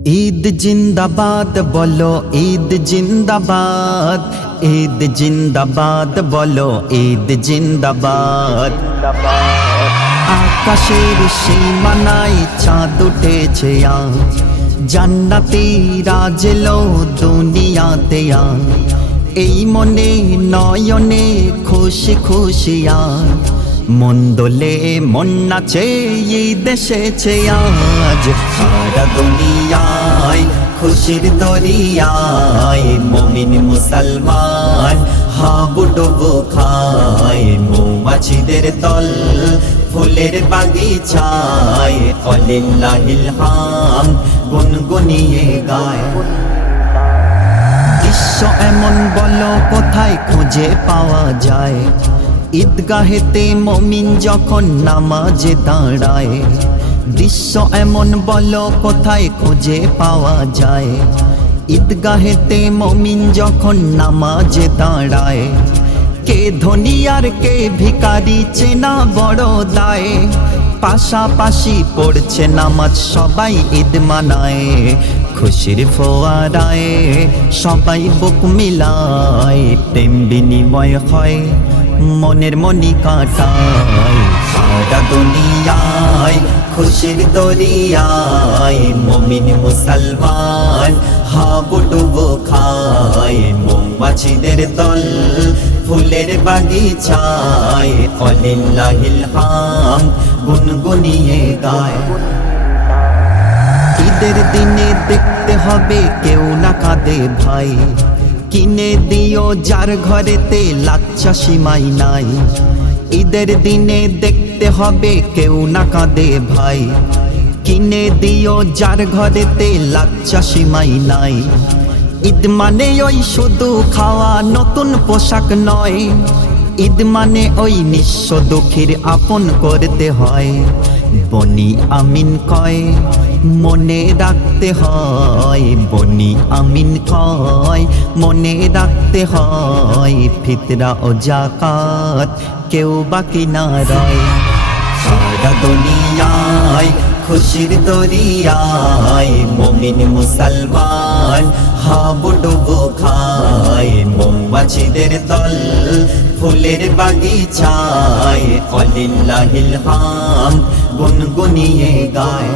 ঈদ জিন্দাবাদ বলো, ঈদ জিন্দাবাদ, ঈদ জিন্দাবাদ বলো, ঈদ জিন্দাবাদ। আকাশের সীমানায় চাঁদ উঠেছে আজ, জান্নাতি রাজ এলো দুনিয়াতে আজ। এই মনে নয়নে খুশি খুশি আজ, মন দোলে মন নাচে ঈদ এসেছে আজ। সারা দুনিয়ায় খুশির দরিয়ায় মুমিন মুসলমান হাবুডুবু খায়। মৌমাছিদের দল ফুলের বাগিচায় ওয়ালিল্লাহিল হামদ গুনগুনিয়ে গায়। দৃশ্য এমন বলো কোথায় খুঁজে পাওয়া যায়, ঈদগাহেতে মুমিন যখন নামাজে দাঁড়ায়। দৃশ্য এমন বলো কোথায় খুঁজে পাওয়া যায়, ঈদগাহেতে মুমিন যখন নামাজে দাঁড়ায়। কে ধনী আর কে ভিখারি চেনা বড় দায়, পাশাপাশি পড়ছে নামাজ সবাই ঈদ মানায়। খুশির ফোয়ারায় সবাই বুক মিলায়, প্রেম বিনিময় হয় মনের মনি কাটায়। সারা দুনিয়ায় খুশির দরিয়ায় মুমিন মুসলমান হাবুডুবু খায়। মৌমাছিদের দল ফুলের বাগিচায় ওয়ালিল্লাহিল হামদ গুনগুনিয়ে গায়। ঈদের দিনে দেখতে হবে কেউ না কাঁদে ভাই, কিনে দিও যার ঘরেতে লাচ্ছা সিমাই নাই। ঈদের দিনে দেখতে হবে কেউ না কাঁদে ভাই, কিনে দিও যার ঘরেতে লাচ্ছা সিমাই নাই। ঈদ মানে ওই শুধু খাওয়া নতুন পোশাক নয়, ঈদ মানে ওই নিঃস্ব দুঃখীর আপন করতে হয়। বনি আমিন কয় মনে রাখতে হয়, বনি আমিন কয় মনে রাখতে হয়। ফিতরা ও যাকাত কেউ বাকি না রয়। সারা দুনিয়ায় খুশির দরিয়ায় মুমিন মুসলমান হাবুডুবু খায়। মৌমাছিদের দল ফুলের বাগিচায় ওয়ালিল্লাহিল হামদ গুনগুনিয়ে গায়।